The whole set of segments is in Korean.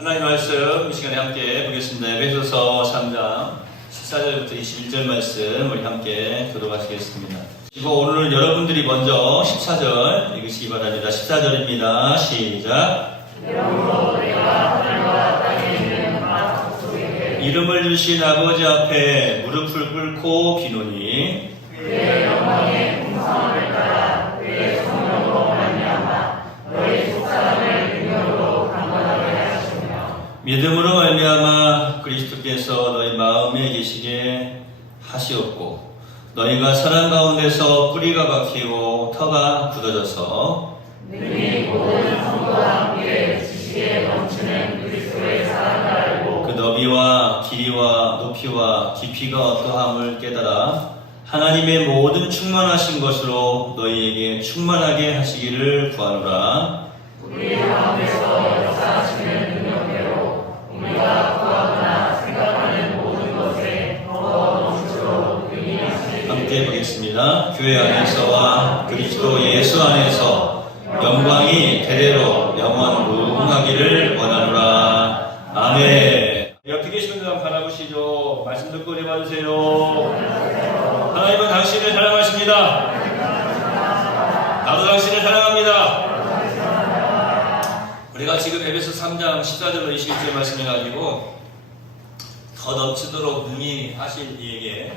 하나님 말씀 이 시간에 함께 보겠습니다. 에베소서 3장 14절부터 21절 말씀 우리 함께 교독하시겠습니다. 그리고 오늘은 여러분들이 먼저 14절 읽으시기 바랍니다. 14절입니다. 시작. 이름을 주신 아버지 앞에 무릎을 꿇고 비노니 그의 영광의 풍성함을 따라 그의 성령으로 말미암아 너희 속사람을 능력으로 강건하게 하시며 믿음으로 말미암아 그리스도께서 너희 마음에 계시게 하시옵고 너희가 사랑 가운데서 뿌리가 박히고 터가 굳어져서 능히 모든 성도와 함께 지식에 넘치는 그리스도의 사랑을 알고 그 너비와 길이와 높이와 깊이가 어떠함을 깨달아 하나님의 모든 충만하신 것으로 너희에게 충만하게 하시기를 구하노라. 우리 가운데서 역사하시는 능력대로 우리가 구하거나 생각하는 모든 것에 더 넘치도록 능히하시니 함께 보겠습니다. 교회 안에서와 그리스도 예수 안에서 영광이 대대로 영원 무궁하기를 원하노라. 아멘. 옆에 계신 분들 한번 바라보시죠. 말씀 듣고 해봐주세요. 하나님은 당신을 사랑하십니다. 나도 당신을 사랑합니다. 우리가 지금 에베소 3장 14절로 21절 말씀해가지고 더 넘치도록 능히 하실 이에게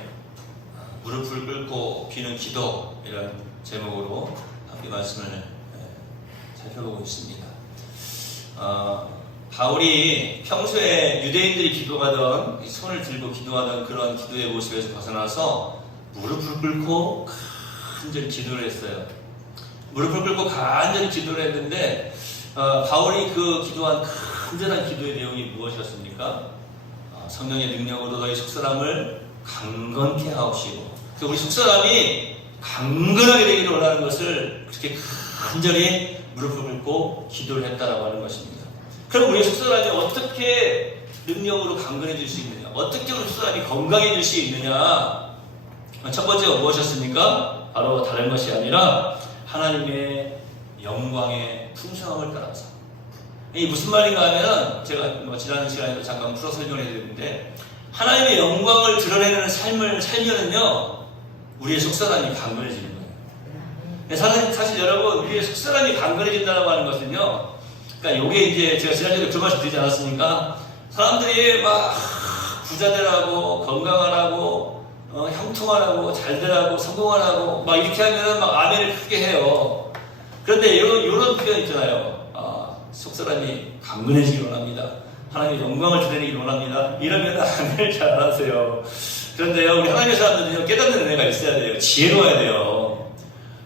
무릎을 꿇고 비는 기도 이런 제목으로 함께 말씀을 살펴보고 있습니다. 바울이 평소에 유대인들이 기도하던 손을 들고 기도하던 그런 기도의 모습에서 벗어나서 무릎을 꿇고 간절히 기도를 했어요. 무릎을 꿇고 간절히 기도를 했는데 바울이 그 기도한 간절한 기도의 내용이 무엇이었습니까? 성령의 능력으로 너희 속사람을 강건케 하옵시고 우리 속사람이 강건하게 되기를 원하는 것을 그렇게 간절히 무릎을 꿇고 기도를 했다라고 하는 것입니다. 그럼 우리 속사람이 어떻게 능력으로 강건해질 수 있느냐? 어떻게 우리 속사람이 건강해질 수 있느냐? 첫 번째가 무엇이었습니까? 바로 다른 것이 아니라 하나님의 영광의 풍성함을 따라서. 이게 무슨 말인가 하면 제가 지난 시간에도 잠깐 풀어 설명해 드렸는데 하나님의 영광을 드러내는 삶을 살면은요 우리의 속사람이 강건해지는 거예요. 사실 여러분 우리의 속사람이 강건해진다고 하는 것은요 그러니까 요게 이제 제가 지난주에 그 말씀 드리지 않았습니까? 사람들이 막 부자되라고 건강하라고 형통하라고 잘되라고 성공하라고 막 이렇게 하면은 막 아멘을 크게 해요. 그런데 요런 표현 있잖아요. 속사람이 강건해지길 원합니다. 하나님의 영광을 드러내길 원합니다. 이러면 아멘을 잘 안 하세요. 그런데요 우리 하나님의 사람들은요 깨닫는 은혜가 있어야 돼요. 지혜로워야 돼요.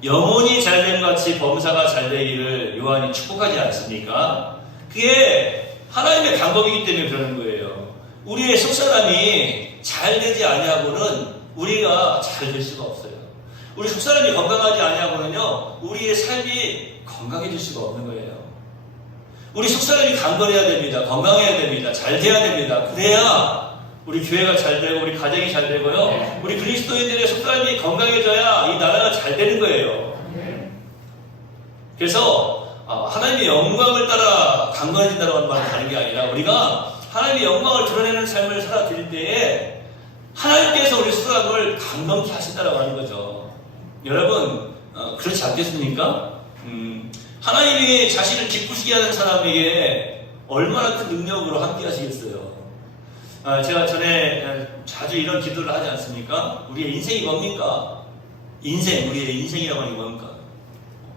영혼이 잘됨 같이 범사가 잘되기를 요한이 축복하지 않습니까? 그게 하나님의 방법이기 때문에 그러는 거예요. 우리의 속사람이 잘되지 아니하고는 우리가 잘 될 수가 없어요. 우리 속사람이 건강하지 아니하고는요 우리의 삶이 건강해질 수가 없는 거예요. 우리 속사람이 강건해야 됩니다. 건강해야 됩니다. 잘 돼야 됩니다. 그래야 우리 교회가 잘 되고 우리 가정이 잘 되고요 우리 그리스도인들의 속사람이 건강해져야 이 나라가 잘 되는 거예요. 그래서 하나님의 영광을 따라 강건해진다는 말은 다른 게 아니라 우리가 하나님의 영광을 드러내는 삶을 살아드릴 때에 하나님께서 우리 속사람을 강건케 하신다고 하는 거죠. 여러분 그렇지 않겠습니까? 하나님이 자신을 기쁘시게 하는 사람에게 얼마나 큰 능력으로 함께 하시겠어요. 제가 전에 자주 이런 기도를 하지 않습니까? 우리의 인생이 뭡니까? 우리의 인생이라고 하는 게 뭡니까?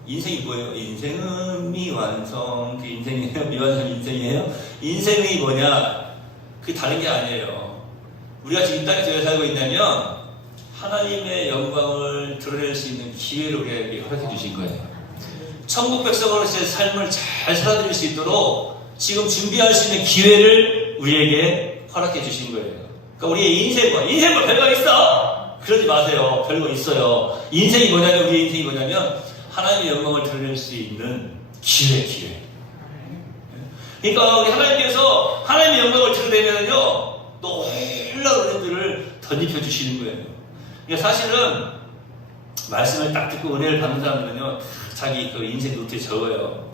인생이 뭐예요? 인생은 미완성. 그 인생이에요? 미완성 인생이에요? 인생이 뭐냐? 그게 다른 게 아니에요. 우리가 지금 이 땅에서 왜 살고 있냐면 하나님의 영광을 드러낼 수 있는 기회를 우리에게 허락해 주신 거예요. 천국 백성으로서의 삶을 잘 살아드릴 수 있도록 지금 준비할 수 있는 기회를 우리에게 허락해 주신 거예요. 그러니까 우리의 인생과 별거 있어? 그러지 마세요. 별거 있어요. 인생이 뭐냐면 우리의 인생이 뭐냐면 하나님의 영광을 드러낼 수 있는 기회. 그러니까 우리 하나님께서 하나님의 영광을 드러내면요 놀라운 은혜들을 덧입혀 주시는 거예요. 그러니까 사실은 말씀을 딱 듣고 은혜를 받는 사람들은요 자기 그 인생 노트에 적어요.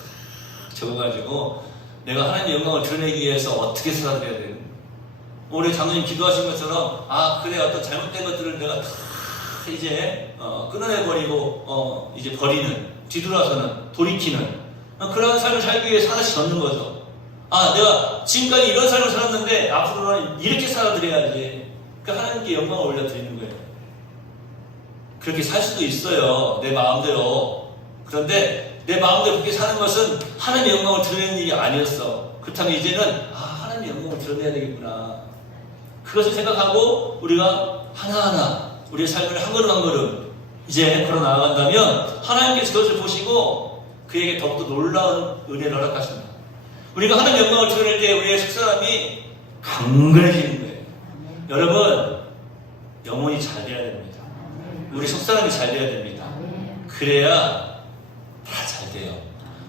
적어가지고 내가 하나님의 영광을 드러내기 위해서 어떻게 살아야 되는? 우리 장로님 기도하신 것처럼 그래 어떤 잘못된 것들을 내가 다 이제 끊어내버리고 이제 버리는, 뒤돌아서는, 돌이키는 그런 삶을 살기 위해서 하나씩 걷는 거죠. 내가 지금까지 이런 삶을 살았는데 앞으로는 이렇게 살아드려야지. 그러니까 하나님께 영광을 올려드리는 거예요. 그렇게 살 수도 있어요, 내 마음대로. 그런데 내 마음대로 그렇게 사는 것은 하나님의 영광을 드러내는 일이 아니었어. 그렇다면 이제는 하나님의 영광을 드러내야 되겠구나. 그것을 생각하고 우리가 하나하나 우리의 삶을 한 걸음 한 걸음 이제 걸어 나아간다면 하나님께서 그것을 보시고 그에게 더욱더 놀라운 은혜를 허락하십니다. 우리가 하나님의 영광을 드러낼 때 우리의 속사람이 강건해지는 거예요. 여러분, 영혼이 잘 돼야 됩니다. 우리 속사람이 잘 돼야 됩니다. 그래야 다 잘 돼요.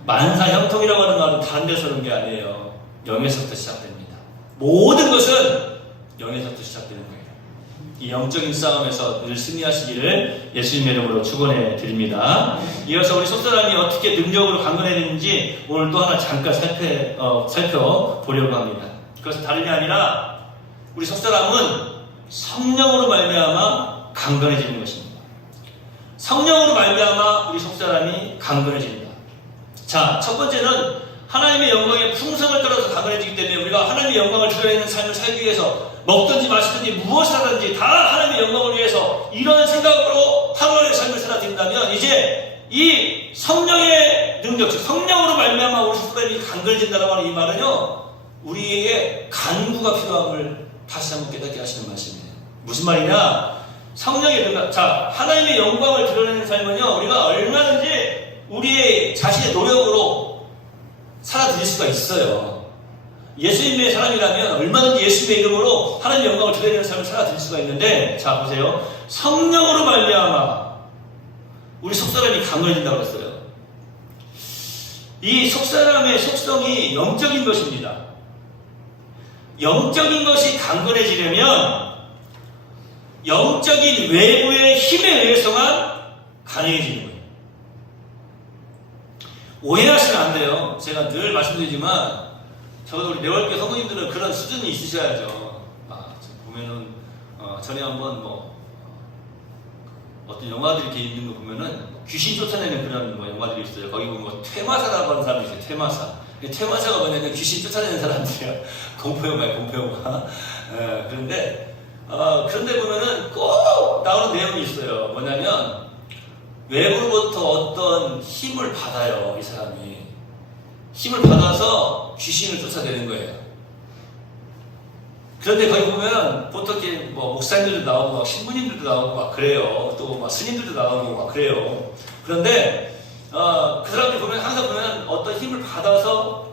만사형통이라고 하는 말은 다른 데서 오는 게 아니에요. 영에서부터 시작됩니다. 모든 것은 영에서부터 시작되는 거예요. 이 영적인 싸움에서 늘 승리하시기를 예수님의 이름으로 축원해 드립니다. 이어서 우리 속사람이 어떻게 능력으로 강건해지는지 오늘 또 하나 잠깐 살펴보려고 합니다. 그것은 다름이 아니라 우리 속사람은 성령으로 말미암아 강건해지는 것입니다. 성령으로 말미암아 우리 속사람이 강건해집니다. 자, 첫 번째는 하나님의 영광의 풍성을 따라서 강건해지기 때문에 우리가 하나님의 영광을 드러내는 삶을 살기 위해서 먹든지 마시든지 무엇을 하든지 다 하나님의 영광을 위해서 이런 생각으로 하루하루의 삶을 살아드린다면 이제 이 성령의 능력, 즉 성령으로 말미암아 우리 속사람이 강건해진다고 하는 이 말은요, 우리에게 간구가 필요함을 다시 한번 깨닫게 하시는 말씀이에요. 무슨 말이냐? 성령의 능력. 자, 하나님의 영광을 드러내는 삶은요, 우리가 얼마든지 우리의 자신의 노력으로 살아드릴 수가 있어요. 예수님의 사람이라면 얼마든지 예수님의 이름으로 하나님의 영광을 드러내는 삶을 살아드릴 수가 있는데, 자, 보세요. 성령으로 말미암아 우리 속사람이 강건해진다고 했어요. 이 속사람의 속성이 영적인 것입니다. 영적인 것이 강건해지려면 영적인 외부의 힘에 의해서만 가능해지는 거예요. 오해하시면 안 돼요. 제가 늘 말씀드리지만 적어도 우리 내월교 성도님들은 그런 수준이 있으셔야죠. 보면은 전에 한번 어떤 영화들이 이렇게 있는 거 보면은 귀신 쫓아내는 그런 영화들이 있어요. 거기 보면 퇴마사라고 하는 사람이 있어요. 퇴마사가 뭐냐면 귀신 쫓아내는 사람들이야. 공포영화야, 공포영화. 그런데 그런데 보면은 꼭 나오는 내용이 있어요. 뭐냐면 외부로부터 어떤 힘을 받아요. 이 사람이 힘을 받아서 귀신을 쫓아내는 거예요. 그런데 거기 보면 보통 이렇게 목사님들도 나오고 신부님들도 나오고 막 그래요. 또 막 스님들도 나오고 막 그래요. 그런데 그 사람들 보면 항상 보면 어떤 힘을 받아서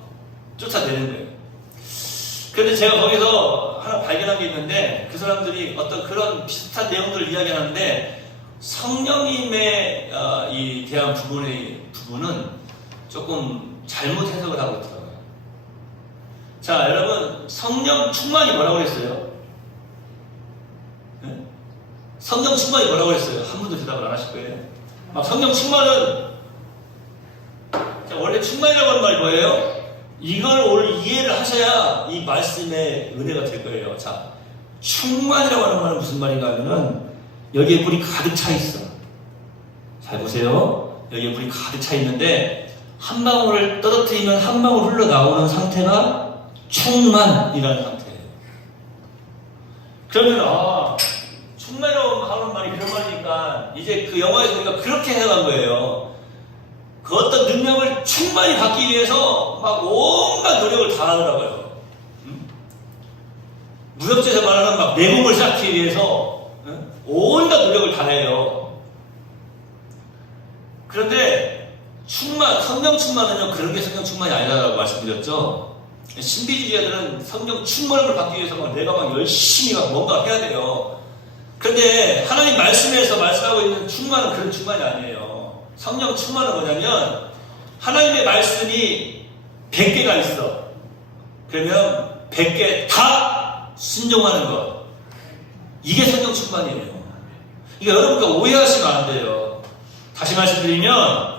쫓아내는 거예요. 그런데 제가 거기서 하나 발견한 게 있는데 그 사람들이 어떤 그런 비슷한 내용들을 이야기하는데 성령님에 이 대한 부분은 조금 잘못 해석을 하고 있더라고요. 자, 여러분, 성령 충만이 뭐라고 그랬어요? 네? 성령 충만이 뭐라고 그랬어요? 한 분도 대답을 안 하실 거예요. 성령 충만은, 자, 원래 충만이라고 하는 말이 뭐예요? 이걸 오늘 이해를 하셔야 이 말씀의 은혜가 될 거예요. 자, 충만이라고 하는 말은 무슨 말인가 하면은 여기에 물이 가득 차 있어. 잘 보세요. 여기에 물이 가득 차 있는데 한 방울을 떨어뜨리면 한 방울 흘러나오는 상태가 충만이라는 상태예요. 그러면 충만이라고 하는 말이 그런 말이니까 이제 그 영화에서 우리가 그렇게 해석한 거예요. 그 어떤 능력을 충만히 받기 위해서 막 온갖 노력을 다 하더라고요. 무협지에서 말하는 막 내공을 쌓기 위해서 온갖 노력을 다 해요. 그런데 성령 충만은요, 그런 게 성령 충만이 아니라고 말씀드렸죠. 신비주의자들은 성령 충만을 받기 위해서 내가 막 열심히 뭔가 해야 돼요. 그런데 하나님 말씀에서 말씀하고 있는 충만은 그런 충만이 아니에요. 성령 충만은 뭐냐면 하나님의 말씀이 100개가 있어. 그러면 100개 다 순종하는 것. 이게 성령 충만이에요. 그러니까 여러분과 오해하시면 안 돼요. 다시 말씀드리면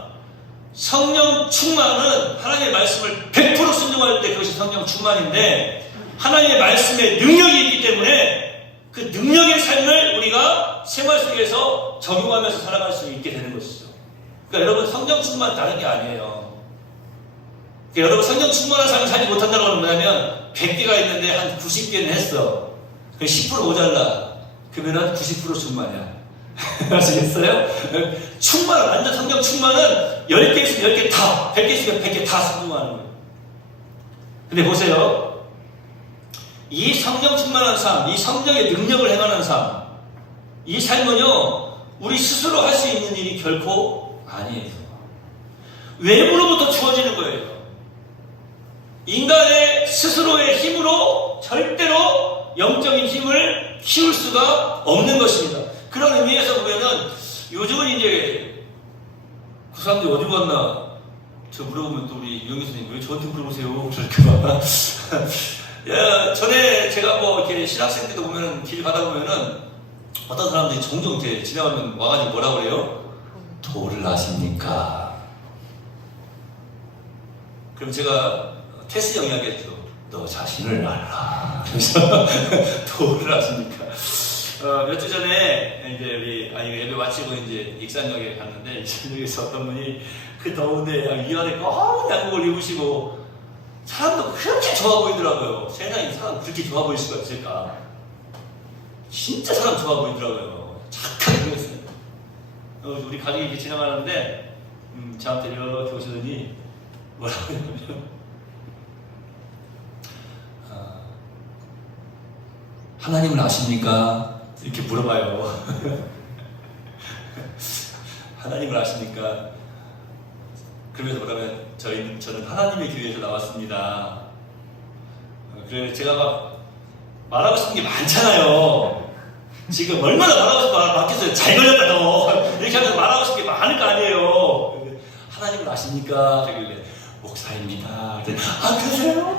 성령 충만은 하나님의 말씀을 100% 순종할 때 그것이 성령 충만인데, 하나님의 말씀에 능력이 있기 때문에 그 능력의 삶을 우리가 생활 속에서 적용하면서 살아갈 수 있게 되는 것이죠. 그러니까 여러분, 성령 충만 다른 게 아니에요. 그러니까 여러분, 성령 충만한 삶을 살지 못한다는 건 뭐냐면 100개가 있는데 한 90개는 했어. 10% 모자라. 그러면 90% 충만이야. 아시겠어요? 충만, 완전 성령 충만은 10개 있으면 10개 다, 100개 있으면 100개 다 순종하는 거예요. 근데 보세요. 이 성령 충만한 삶, 이 성령의 능력을 행하는 삶, 이 삶은요, 우리 스스로 할 수 있는 일이 결코 아니에요. 외부로부터 주어지는 거예요. 인간의 스스로의 힘으로 절대로 영적인 힘을 키울 수가 없는 것입니다. 그런 의미에서 보면은 요즘은 이제 그 사람들이 어디 갔나 저 물어보면 또 우리 유영희 선생님 왜 저한테 물어보세요? 그럴까봐. 야, 전에 제가 뭐 이렇게 신학생 때도 보면은 길 가다 보면은 어떤 사람들이 종종 이렇게 지나가면 와가지고 뭐라 그래요? 도를 아십니까? 그럼 제가 테스 영역에서 너 자신을 알라. 그래서 도를 아십니까? 몇 주 전에 이제 우리 예배 마치고 이제 익산역에 갔는데, 익산역에서 어떤 분이 그 더운데 이 안에 검은 양복을 입으시고 사람도 그렇게 좋아 보이더라고요. 세상에 사람 그렇게 좋아 보일 수가 있을까? 진짜 사람 좋아 보이더라고요. 착하게 보였어요. 우리 가족이 이렇게 지나가는데 저한테 이렇게 오시더니 뭐라고 하냐면 하나님을 아십니까? 이렇게 물어봐요. 하나님을 아십니까? 그러면서 뭐라면 저는 하나님의 교회에서 나왔습니다. 그래 제가 막 말하고 싶은 게 많잖아요. 지금 얼마나 말하고 싶은 거 많겠어요. 잘 걸렸다 너. 이렇게 하면서 말하고 싶은 게 많을 거 아니에요. 하나님을 아십니까? 저길래 목사입니다. 아 그러세요?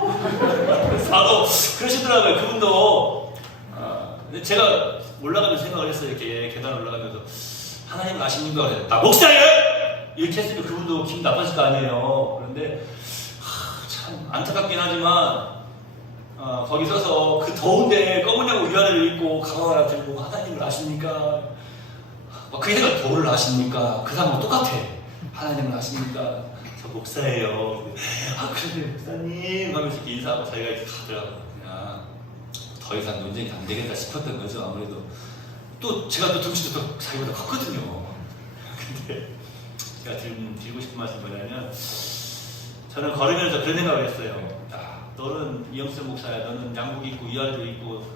바로 그러시더라고요. 그분도. 근데 제가 올라가면서 생각을 했어요. 이렇게 계단 올라가면서 하나님 아십니까? 나 목사예요! 이렇게 했으니까 그분도 기분 나빴을 거 아니에요. 그런데 참 안타깝긴 하지만 거기 서서 그 더운데 검은 양복 위아래를 입고 가방 하나 들고 하나님을 아십니까? 그 생각 도를 아십니까? 그 사람하고 똑같아. 하나님을 아십니까? 저 목사예요. 아 그래 목사님 하면서 이렇게 인사하고 자기가 이렇게 가더라고요. 그냥 더 이상 논쟁이 안 되겠다 싶었던 거죠. 아무래도 또 제가 또 등치도 또 자기보다 컸거든요. 근데 제가 드리고 싶은 말씀이 뭐냐면, 저는 걸으면서 그런 생각을 했어요. 너는 이영수 목사야. 너는 양복 입고 위아래도 입고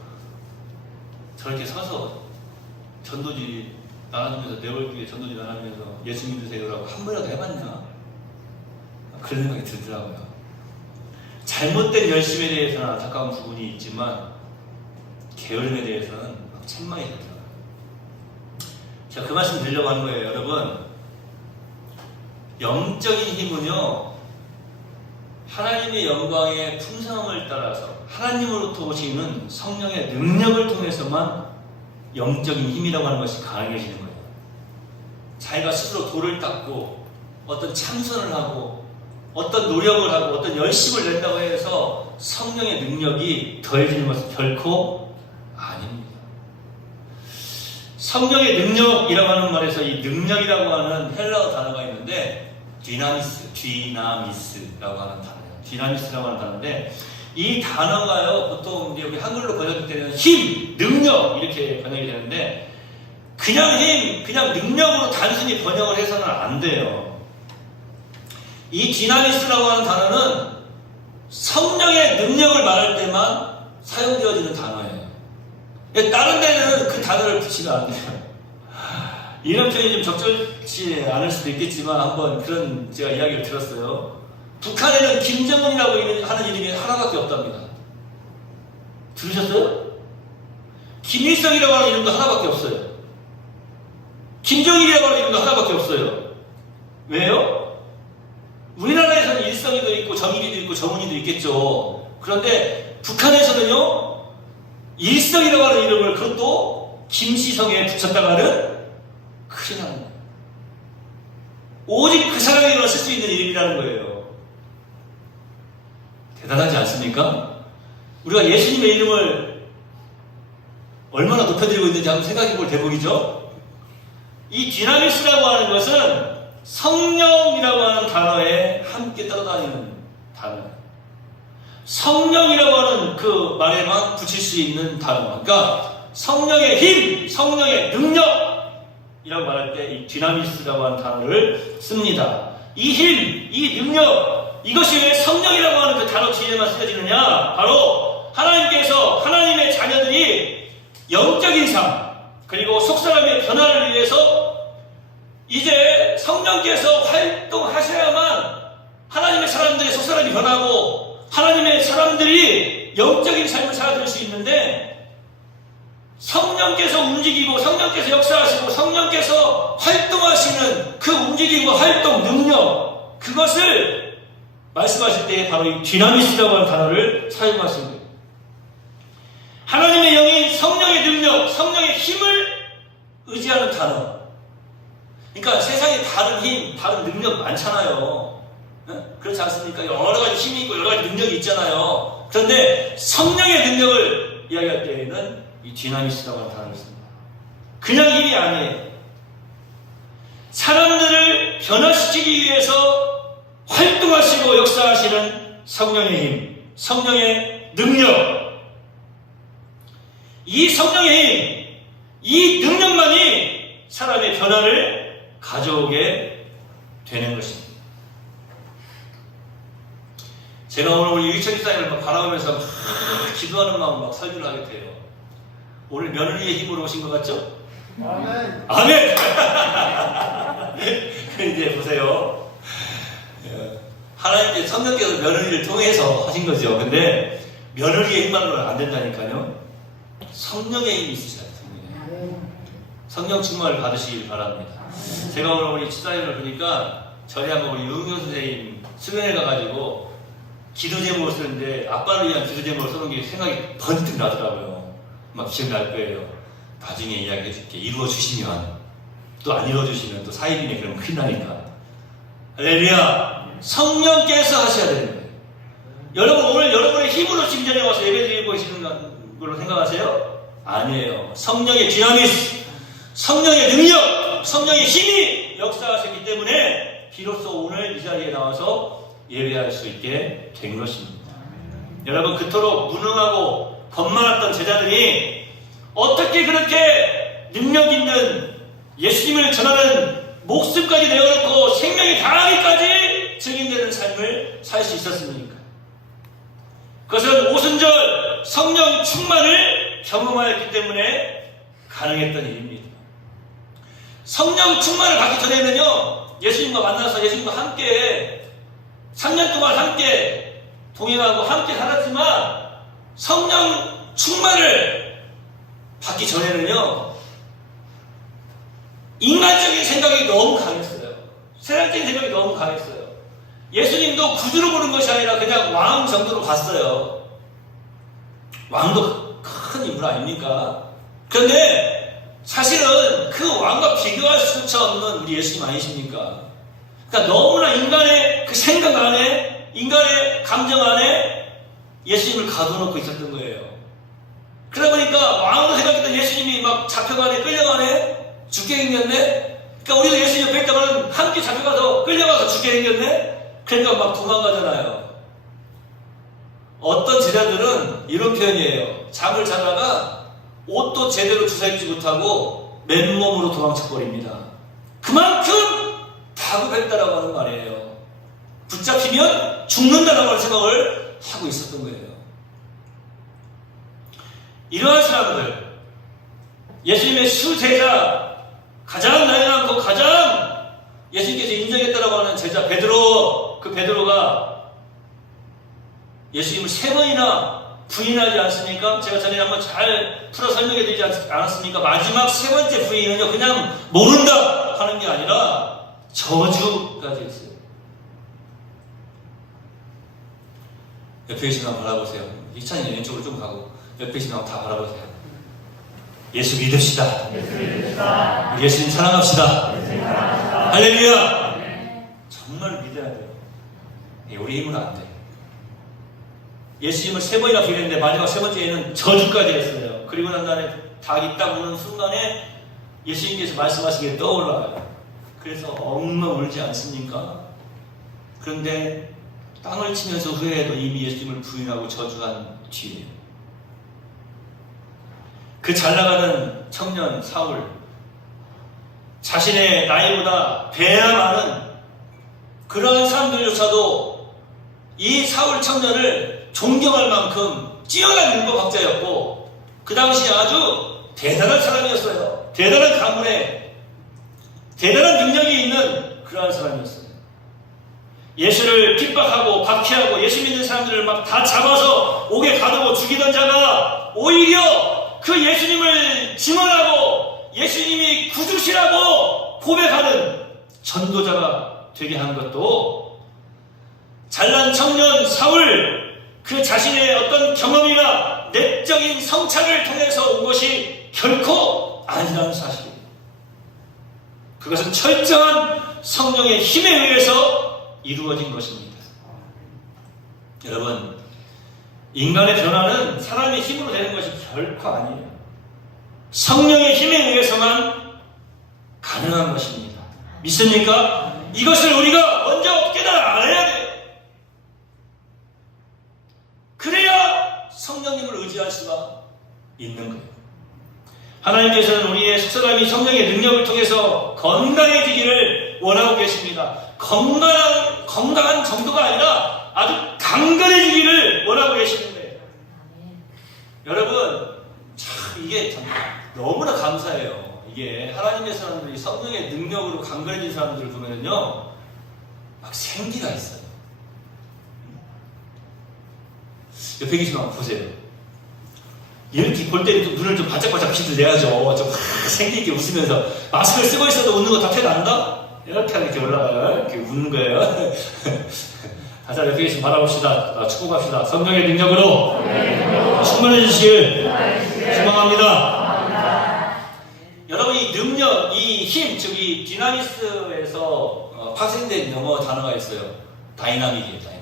저렇게 서서 전도지 나눠주면서 내 얼굴에 전도지 나눠주면서 예수 믿으세요라고 한 번이라도 해봤냐? 그런 생각이 들더라고요. 잘못된 열심에 대해서는 안타까운 부분이 있지만 게으름에 대해서는 찬망이 들더라고요. 제가 그 말씀 드리려고 하는 거예요. 여러분, 영적인 힘은요, 하나님의 영광의 풍성함을 따라서 하나님으로부터 오시는 성령의 능력을 통해서만 영적인 힘이라고 하는 것이 가능해지는 거예요. 자기가 스스로 돌을 닦고 어떤 참선을 하고 어떤 노력을 하고 어떤 열심을 낸다고 해서 성령의 능력이 더해지는 것은 결코 아닙니다. 성령의 능력이라고 하는 말에서 이 능력이라고 하는 헬라어 단어가 있는데 디나미스라고 하는 단어예요. 디나미스라고 하는 단어인데, 이 단어가요 보통 이제 여기 한글로 번역될 때는 힘, 능력 이렇게 번역이 되는데, 그냥 힘, 그냥 능력으로 단순히 번역을 해서는 안 돼요. 이 디나미스라고 하는 단어는 성령의 능력을 말할 때만 사용되어지는 단어예요. 다른 데는 그 단어를 붙이면 안 돼요. 이런 표현이 좀 적절치 않을 수도 있겠지만 한번 그런 제가 이야기를 들었어요. 북한에는 김정은이라고 하는 이름이 하나밖에 없답니다. 들으셨어요? 김일성이라고 하는 이름도 하나밖에 없어요. 김정일이라고 하는 이름도 하나밖에 없어요. 왜요? 우리나라에서는 일성이도 있고 정일이도 있고 정은이도 있겠죠. 그런데 북한에서는요, 일성이라고 하는 이름을 그것도 김시성에 붙였다가는 큰일 나는 거예요. 오직 그 사람에게만 쓸 수 있는 이름이라는 거예요. 대단하지 않습니까? 우리가 예수님의 이름을 얼마나 높여드리고 있는지 한번 생각해 볼 대목이죠. 이 디나미스라고 하는 것은 성령이라고 하는 단어에 함께 따라다니는 단어예요. 성령이라고 하는 그 말에만 붙일 수 있는 단어. 그러니까 성령의 힘, 성령의 능력이라고 말할 때 이 디나미스라고 하는 단어를 씁니다. 이 힘, 이 능력, 이것이 왜 성령이라고 하는 그 단어 뒤에만 쓰여지느냐? 바로 하나님께서 하나님의 자녀들이 영적인 삶, 그리고 속사람의 변화를 위해서 이제 성령께서 활동하셔야만 하나님의 사람들의 속사람이 변하고 하나님의 사람들이 영적인 삶을 살아갈 수 있는데, 성령께서 움직이고 성령께서 역사하시고 성령께서 활동하시는 그 움직임과 활동 능력, 그것을 말씀하실 때 바로 이 디나미스라고 하는 단어를 사용하십니다. 하나님의 영이 성령의 능력, 성령의 힘을 의지하는 단어. 그러니까 세상에 다른 힘, 다른 능력 많잖아요. 그렇지 않습니까? 여러 가지 힘이 있고 여러 가지 능력이 있잖아요. 그런데 성령의 능력을 이야기할 때에는 이 디나미스라고 하는 단어를 씁니다. 그냥 힘이 아니에요. 사람들을 변화시키기 위해서 활동하시고 역사하시는 성령의 힘, 성령의 능력. 이 성령의 힘, 이 능력만이 사람의 변화를 가져오게 되는 것입니다. 제가 오늘 우리 유희철 집사님을 막 바라보면서 막 기도하는 마음 막 설교를 하게 돼요. 오늘 며느리의 힘으로 오신 것 같죠? 아멘. 아멘! 이제 보세요. 하나님께 성령께서 며느리를 통해서 하신 거죠. 근데 며느리의 힘만으로는 안 된다니까요. 성령의 힘이 있으셔야 돼요. 성령 충만을 받으시길 바랍니다. 제가 오늘 우리 집사님을 보니까 전에 한번 우리 유흥교 선생님 수련회 가가지고 기도 제목을 쓰는데 아빠를 위한 기도 제목을 써놓은 게 생각이 번뜩 나더라고요. 막 기억날 거예요. 나중에 이야기해 줄게. 이루어 주시면, 또 안 이루어 주시면 또 사이비네 그러면 큰일 나니까. 할렐루야. 성령께서 하셔야 되는 거예요. 여러분 오늘 여러분의 힘으로 침전에 와서 예배드리고 계시는 걸로 생각하세요? 아니에요. 성령의 디나미스, 성령의 능력, 성령의 힘이 역사하셨기 때문에 비로소 오늘 이 자리에 나와서 예배할 수 있게 된 것입니다. 여러분 그토록 무능하고 겁 많았던 제자들이 어떻게 그렇게 능력 있는 예수님을 전하는 목숨까지 내어놓고 생명이 다하기까지 증인되는 삶을 살 수 있었습니까? 그것은 오순절 성령 충만을 경험하였기 때문에 가능했던 일입니다. 성령 충만을 받기 전에는요, 예수님과 만나서 예수님과 함께 3년 동안 함께 동행하고 함께 살았지만 성령 충만을 받기 전에는요, 인간적인 생각이 너무 강했어요. 세상적인 생각이 너무 강했어요. 예수님도 구주로 보는 것이 아니라 그냥 왕 정도로 봤어요. 왕도 큰 인물 아닙니까? 그런데 사실은 그 왕과 비교할 수조차 없는 우리 예수님 아니십니까? 그러니까 너무나 인간의 그 생각 안에, 인간의 감정 안에 예수님을 가둬놓고 있었던 거예요. 그러다 보니까 왕으로 생각했던 예수님이 막 잡혀가네, 끌려가네, 죽게 생겼네. 그러니까 우리도 예수님 옆에 있다가는 함께 잡혀가서 끌려가서 죽게 생겼네. 그러니까 막 도망가잖아요. 어떤 제자들은 이런 표현이에요. 잠을 자다가 옷도 제대로 주워입지 못하고 맨몸으로 도망쳐버립니다. 그만큼 다급했다라고 하는 말이에요. 붙잡히면 죽는다라고 하는 생각을 하고 있었던 거예요. 이러한 사람들, 예수님의 수제자, 가장 나이나고 가장 예수님께서 인정했다라고 하는 제자 베드로, 그 베드로가 예수님을 3번이나 부인하지 않습니까? 제가 전에 한번 잘 풀어 설명해 드리지 않았습니까? 마지막 3번째 부인은요, 그냥 모른다 하는 게 아니라 저주까지 했어요. 옆에 계신 분 바라보세요. 이찬이 왼쪽으로 좀 가고 옆에 계신 분 다 바라보세요. 예수 믿읍시다. 우리 예수님 사랑합시다. 할렐루야. 그분을 믿어야 돼요. 우리 힘으로 안 돼요. 예수님을 3번이나 부인했는데 마지막 3번째에는 저주까지 했어요. 그리고 난 다음에 닭이 딱 우는 순간에 예수님께서 말씀하신 게 떠올라요. 그래서 엉엉 울지 않습니까? 그런데 땅을 치면서 후회해도 이미 예수님을 부인하고 저주한 뒤에 그 잘나가는 청년 사울, 자신의 나이보다 배나 많은 그러한 사람들조차도 이 사울 청년을 존경할 만큼 뛰어난 율법학자였고 그 당시에 아주 대단한 사람이었어요. 대단한 가문에 대단한 능력이 있는 그러한 사람이었어요. 예수를 핍박하고 박해하고 예수 믿는 사람들을 막 다 잡아서 옥에 가두고 죽이던 자가 오히려 그 예수님을 증언하고 예수님이 구주시라고 고백하는 전도자가 되게 한 것도 잘난 청년 사울 그 자신의 어떤 경험이나 내적인 성찰을 통해서 온 것이 결코 아니라는 사실입니다. 그것은 철저한 성령의 힘에 의해서 이루어진 것입니다. 여러분, 인간의 변화는 사람의 힘으로 되는 것이 결코 아니에요. 성령의 힘에 의해서만 가능한 것입니다. 믿습니까? 이것을 우리가 먼저 깨달아 알아야 돼요. 그래야 성령님을 의지할 수가 있는 거예요. 하나님께서는 우리의 속사람이 성령의 능력을 통해서 건강해지기를 원하고 계십니다. 건강한 정도가 아니라 아주 강건해지기를 원하고 계시는 거예요. 여러분, 참 이게 참 너무나 감사해요. 이게 하나님의 사람들이 성령의 능력으로 강건해진 사람들을 보면요, 막 생기가 있어요. 옆에 계신 분 한번 보세요. 이렇게 볼 때 눈을 좀 바짝바짝 빛을 내야죠. 좀 생기있게 웃으면서 마스크를 쓰고 있어도 웃는 거 다 태 난다? 이렇게 하면 이렇게 올라가요. 이렇게 웃는 거예요. 다시 옆에 계신 바라봅시다. 축구 갑시다. 성령의 능력으로 충만해지시길 소망합니다. 여러분, 이 능력, 이 힘, 즉 이 디나미스에서 파생된 영어 단어가 있어요. 다이나믹이에요. 다이나믹.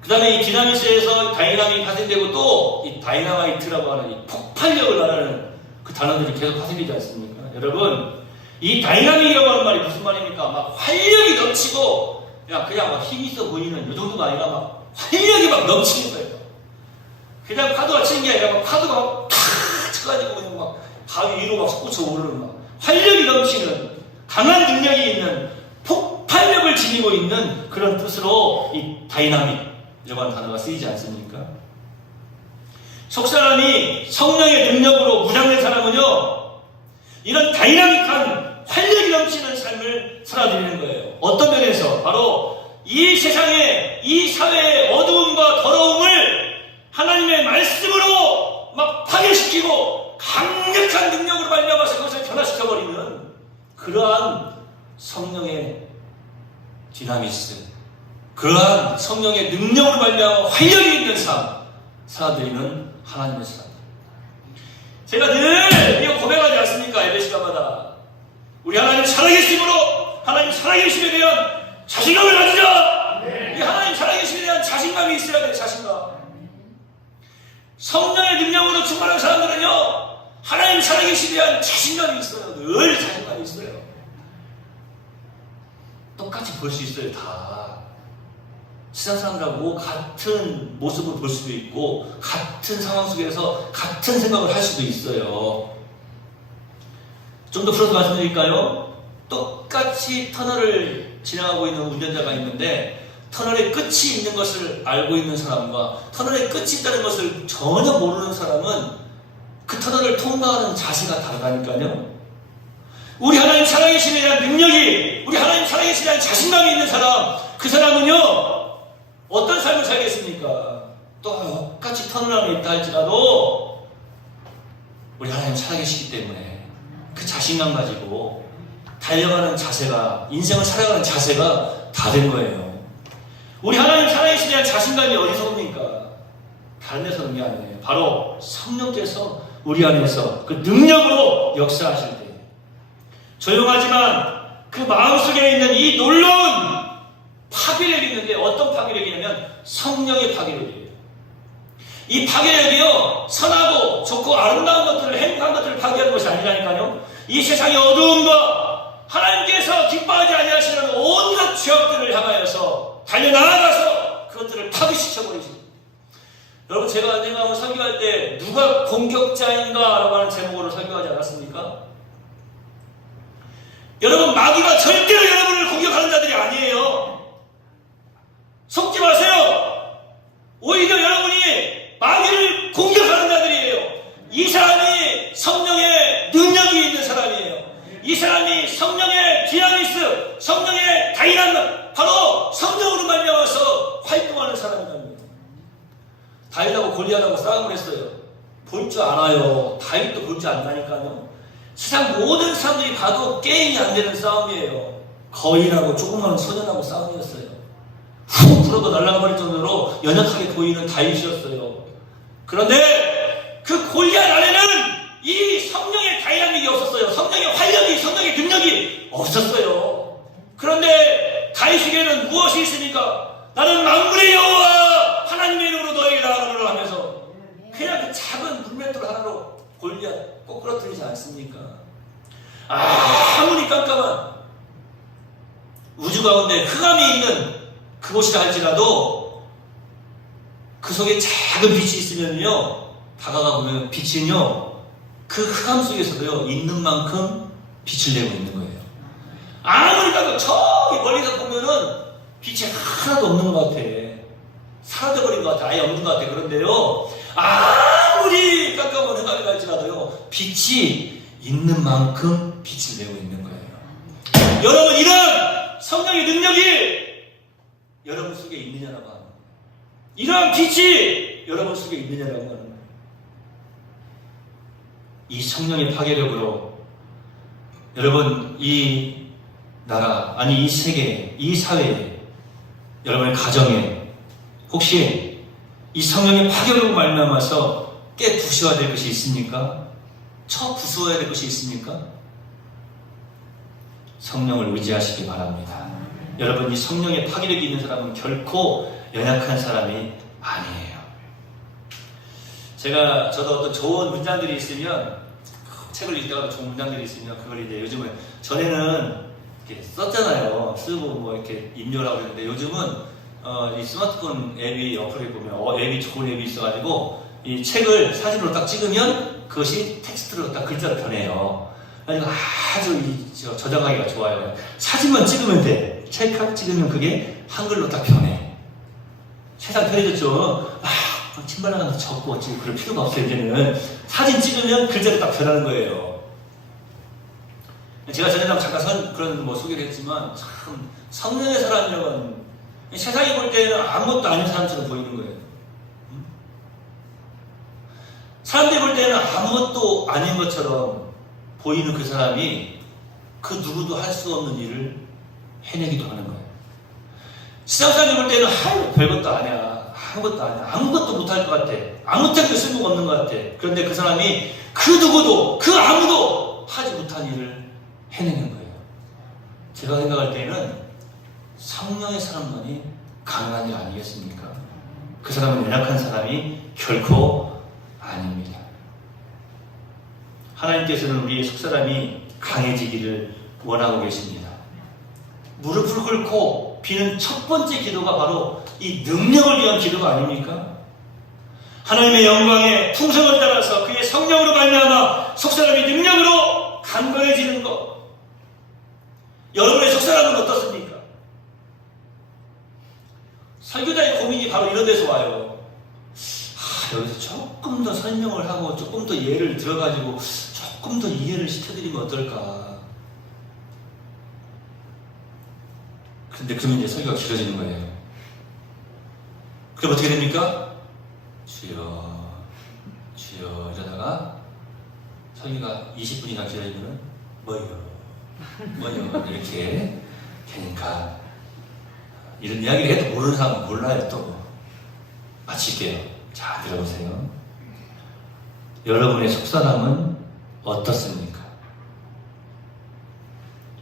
그 다음에 이 디나미스에서 다이나믹이 파생되고 또 이 다이나마이트라고 하는 이 폭발력을 말하는 그 단어들이 계속 파생되지 않습니까? 여러분, 이 다이나믹이라고 하는 말이 무슨 말입니까? 막 활력이 넘치고 그냥 막 힘이 있어 보이는 이 정도가 아니라 막 활력이 막 넘치는 거예요. 그냥 파도가 치는 게 아니라 막 파도가 막 탁 쳐가지고 그냥 막 바위 위로 막 솟구쳐 오르는 막 활력이 넘치는 강한 능력이 있는 폭발력을 지니고 있는 그런 뜻으로 이 다이나믹이라고 하는 단어가 쓰이지 않습니까? 속사람이 성령의 능력으로 무장된 사람은요, 이런 다이나믹한 활력이 넘치는 삶을 살아드리는 거예요. 어떤 면에서? 바로 이 세상에, 이 사회의 어두움과 더러움을 하나님의 말씀으로 막 파괴시키고 강력한 능력으로 말미암아서 그것을 변화시켜버리는 그러한 성령의 디나미스, 그러한 성령의 능력으로 말미암아 활력이 있는 삶 살아드리는 하나님의 사람. 제가 늘 이거 고백하지 않습니까? 예배 시간마다 우리 하나님 살아계심으로, 하나님 살아계심에 대한 자신감을 가지자. 이 하나님 살아계심에 대한 자신감이 있어야 돼요. 자신감. 성령의 능력으로 충만한 사람들은요, 하나님 살아계심에 대한 자신감이 있어요. 늘 자신감이 있어요. 똑같이 볼 수 있어요. 다 세상 사람들하고 같은 모습을 볼 수도 있고 같은 상황 속에서 같은 생각을 할 수도 있어요. 좀 더 풀어서 말씀드릴까요? 똑같이 터널을 지나가고 있는 운전자가 있는데 터널의 끝이 있는 것을 알고 있는 사람과 터널의 끝이 있다는 것을 전혀 모르는 사람은 그 터널을 통과하는 자세가 다르다니까요. 우리 하나님 살아계심에 대한 능력이, 우리 하나님 살아계심에 대한 자신감이 있는 사람, 그 사람은요, 어떤 삶을 살겠습니까? 똑같이 터널 안에 있다 할지라도 우리 하나님 살아계시기 때문에 그 자신감 가지고 달려가는 자세가, 인생을 살아가는 자세가 다른 거예요. 우리 하나님 살아계심에 대한 자신감이 어디서 옵니까? 다른 데서 오는 게 아니에요. 바로 성령께서 우리 안에서 그 능력으로 역사하실 때, 조용하지만 그 마음속에 있는 이 놀라운 파괴력이 있는데 어떤 파괴력이냐면 성령의 파괴력이에요. 이 파괴력이요, 선하고 좋고 아름다운 것들을, 행복한 것들을 파괴하는 것이 아니라니까요. 이 세상의 어두움과 하나님께서 기뻐하지 아니하시는 온갖 죄악들을 향하여서 달려나아가서 그것들을 파괴시켜버리십니다. 여러분, 제가 은행하고 설교할 때 누가 공격자인가 라고 하는 제목으로 설교하지 않았습니까? 여러분, 마귀가 절대로 여러분을 공격하는 자들이 아니에요. 속지 마세요. 오히려 여러분이 마귀를 공격하는 자들이에요. 이 사람이 성령의 능력이 있는 사람이에요. 이 사람이 성령의 디나미스, 성령의 다이나믹, 바로 성령으로 말미암아서 활동하는 사람이랍니다. 다윗하고 골리앗하고 싸움을 했어요. 볼 줄 알아요. 다윗도 볼 줄 안다니까요. 세상 모든 사람들이 봐도 게임이 안 되는 싸움이에요. 거인하고 조그마한 소년하고 싸움이었어요. 훅 불어도 날아가 버릴 정도로 연약하게 보이는 다윗이었어요. 그런데 그 골리앗 안에는 이 성령의 다이나믹이 없었어요. 성령의 활력이, 성령의 능력이 없었어요. 그런데 다윗에게는 무엇이 있습니까? 나는 만군의 여호와 하나님의 이름으로 너에게 나아가노라 하면서 그냥 그 작은 물맷돌 하나로 골리앗 꼭 끌어들이지 않습니까? 아무리 깜깜한 우주 가운데 흑암이 있는 그곳이라 할지라도 그 속에 작은 빛이 있으면요, 다가가 보면 빛은요, 그 흑암 속에서도요, 있는 만큼 빛을 내고 있는 거예요. 아무리 깜깜, 저기 멀리서 보면은 빛이 하나도 없는 것 같아. 사라져버린 것 같아. 아예 없는 것 같아. 그런데요, 아무리 깜깜한 흑암이 갈지라도요, 빛이 있는 만큼 빛을 내고 있는 거예요. 여러분, 이런 성령의 능력이 여러분 속에 있느냐라고 하는 거예요. 이러한 빛이 여러분 속에 있느냐라고 하는 거예요. 이 성령의 파괴력으로 여러분, 이 나라, 아니 이 세계, 이 사회에, 여러분의 가정에 혹시 이 성령의 파괴력으로 말미암아서 깨 부수어야 될 것이 있습니까? 쳐 부수어야 될 것이 있습니까? 성령을 의지하시기 바랍니다. 여러분, 이 성령의 파괴력이 있는 사람은 결코 연약한 사람이 아니에요. 저도 어떤 좋은 문장들이 있으면, 책을 읽다가 좋은 문장들이 있으면 그걸 이제 요즘은, 전에는 이렇게 썼잖아요. 쓰고 뭐 이렇게 입력하고 그랬는데 요즘은 이 스마트폰 앱이 어플에 보면 앱이 좋은 앱이 있어가지고 이 책을 사진으로 딱 찍으면 그것이 텍스트로 딱 글자로 변해요. 그러니까 아주 저장하기가 좋아요. 사진만 찍으면 돼. 찰칵 찍으면 그게 한글로 딱 변해. 세상 편해졌죠. 침발 나가면서 적고 지금 그럴 필요가 없어요. 이제는 사진 찍으면 글자로 딱 변하는 거예요. 제가 전에 잠깐 그런 소개를 했지만, 참 성령의 사람이라고는 세상이 볼 때는 아무것도 아닌 사람처럼 보이는 거예요. 사람들이 볼 때는 아무것도 아닌 것처럼 보이는 그 사람이 그 누구도 할 수 없는 일을 해내기도 하는 거예요. 세상 사람들이 볼 때는 별것도 아니야. 아무것도 아니야. 아무것도 못할 것 같아. 아무 때도 쓸모가 없는 것 같아. 그런데 그 사람이 그 누구도, 그 아무도 하지 못한 일을 해내는 거예요. 제가 생각할 때는 성령의 사람만이 가능한 일 아니겠습니까? 그 사람은 연약한 사람이 결코 아닙니다. 하나님께서는 우리의 속사람이 강해지기를 원하고 계십니다. 무릎을 꿇고 비는 첫 번째 기도가 바로 이 능력을 위한 기도가 아닙니까? 하나님의 영광의 풍성을 따라서 그의 성령으로 말미암아 속사람이 능력으로 강건해지는 것. 여러분의 속사람은 어떻습니까? 설교자의 고민이 바로 이런 데서 와요. 여기서 조금 더 설명을 하고 조금 더 예를 들어가지고 조금 더 이해를 시켜드리면 어떨까. 근데 그러면 이제 설교가 길어지는 거예요. 그럼 어떻게 됩니까? 주여, 주여 이러다가 설교가 20분이나 길어지면 뭐요 이렇게 되니까, 이런 이야기를 해도 모르는 사람은 몰라요. 또 마칠게요. 자, 들어보세요. 여러분의 속사람은 어떻습니까?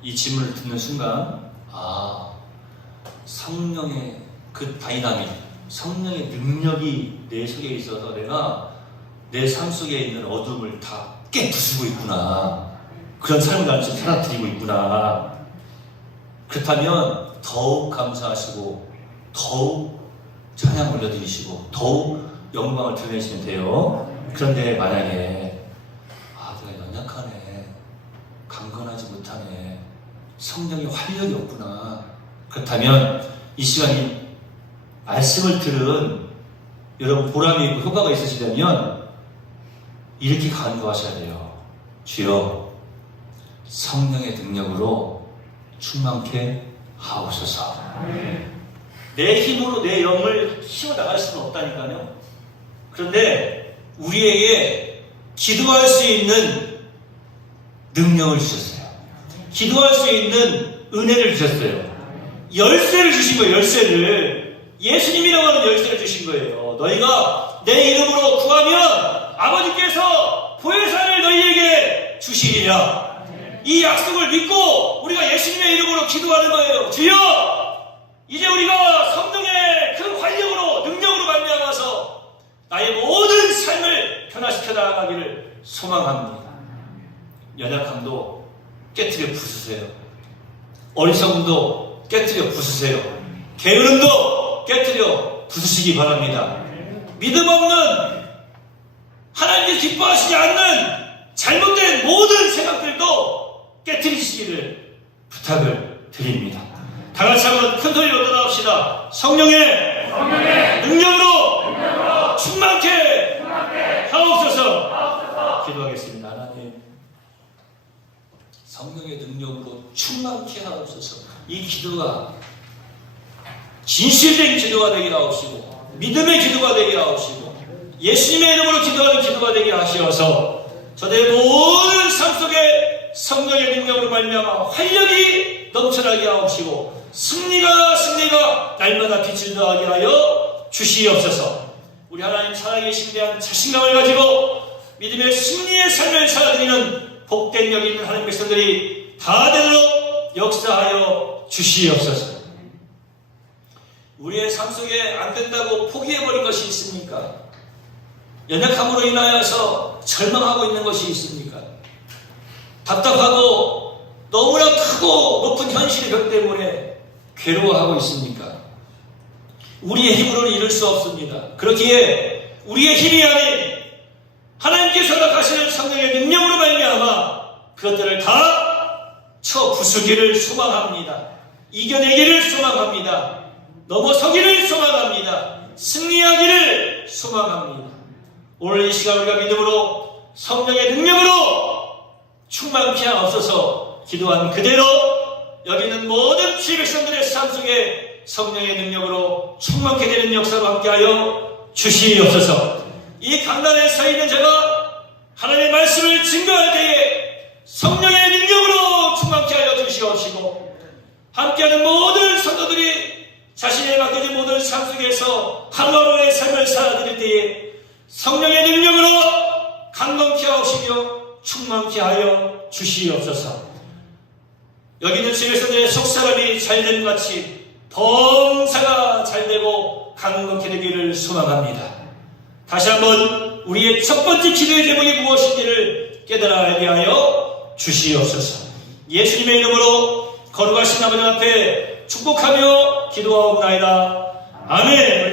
이 질문을 듣는 순간 성령의 그 다이나믹, 성령의 능력이 내 속에 있어서 내가 내 삶 속에 있는 어둠을 다 깨부수고 있구나. 그런 삶을 나는 지금 살아드리고 있구나. 그렇다면 더욱 감사하시고 더욱 찬양 올려드리시고 더욱 영광을 드러내시면 돼요. 그런데 만약에 내가 연약하네, 강건하지 못하네, 성령의 활력이 없구나. 그렇다면 이 시간이 말씀을 들은 여러분 보람이 있고 효과가 있으시려면 이렇게 간구하셔야 돼요. 주여, 성령의 능력으로 충만케 하옵소서. 내 힘으로 내 영을 키워나갈 수는 없다니까요. 그런데 우리에게 기도할 수 있는 능력을 주셨어요. 기도할 수 있는 은혜를 주셨어요. 열쇠를 주신 거예요. 열쇠를. 예수님이라고 하는 열쇠를 주신 거예요. 너희가 내 이름으로 구하면 아버지께서 보혜사를 너희에게 주시리라. 이 약속을 믿고 우리가 예수님의 이름으로 기도하는 거예요. 주여, 이제 우리가 성령의 그 활력으로, 능력으로 말미암아서 나의 모든 삶을 변화시켜 나가기를 소망합니다. 연약함도 깨트려 부수세요. 어리석음도 깨트려 부수세요. 게으름도 깨트려 부수시기 바랍니다. 믿음 없는, 하나님께 기뻐하시지 않는 잘못된 모든 생각들도 깨트리시기를 부탁을 드립니다. 다 같이 한번 큰 소리로 따라합시다. 성령의 능력으로 충만케 하옵소서. 기도하겠습니다. 하나님, 성령의 능력으로 충만케 하옵소서. 이 기도가 진실된 기도가 되게 하옵시고 믿음의 기도가 되게 하옵시고 예수님의 이름으로 기도하는 기도가 되게 하시어서 저들의 모든 삶 속에 성령의 능력으로 말미암아 활력이 넘쳐나게 하옵시고 승리가 날마다 빛을 더하게 하여 주시옵소서. 우리 하나님 살아계신 대한 자신감을 가지고 믿음의 승리의 삶을 살아드리는 복된 여기 있는 하나님 백성들이 다 되도록 역사하여 주시옵소서. 우리의 삶 속에 안 된다고 포기해버린 것이 있습니까? 연약함으로 인하여서 절망하고 있는 것이 있습니까? 답답하고 너무나 크고 높은 현실의 벽 때문에 괴로워하고 있습니까? 우리의 힘으로는 이룰 수 없습니다. 그렇기에 우리의 힘이 아닌 하나님께서 허락하시는 성령의 능력으로 말미암아 그것들을 다 쳐부수기를 소망합니다. 이겨내기를 소망합니다. 넘어서기를 소망합니다. 승리하기를 소망합니다. 오늘 이 시간 우리가 믿음으로 성령의 능력으로 충만케 하옵소서. 기도한 그대로 여기 있는 모든 주의 백성들의 삶 속에 성령의 능력으로 충만케 되는 역사로 함께하여 주시옵소서. 이 강단에 서 있는 제가 하나님의 말씀을 증거할 때에 성령의 능력으로 충만케 하여 주시옵시고 함께하는 모든 성도들이 자신의 맡겨진 모든 삶 속에서 하루하루의 삶을 살아드릴 때에 성령의 능력으로 강건케 하시며 충만케 하여 주시옵소서. 여기 있는 집에서 내 속사람이 잘됨 같이 범사가 잘되고 강건케 되기를 소망합니다. 다시 한번 우리의 첫 번째 기도의 제목이 무엇인지를 깨달아 알게 하여 주시옵소서. 예수님의 이름으로 거룩하신 아버지 앞에 축복하며 기도하옵나이다. 아멘.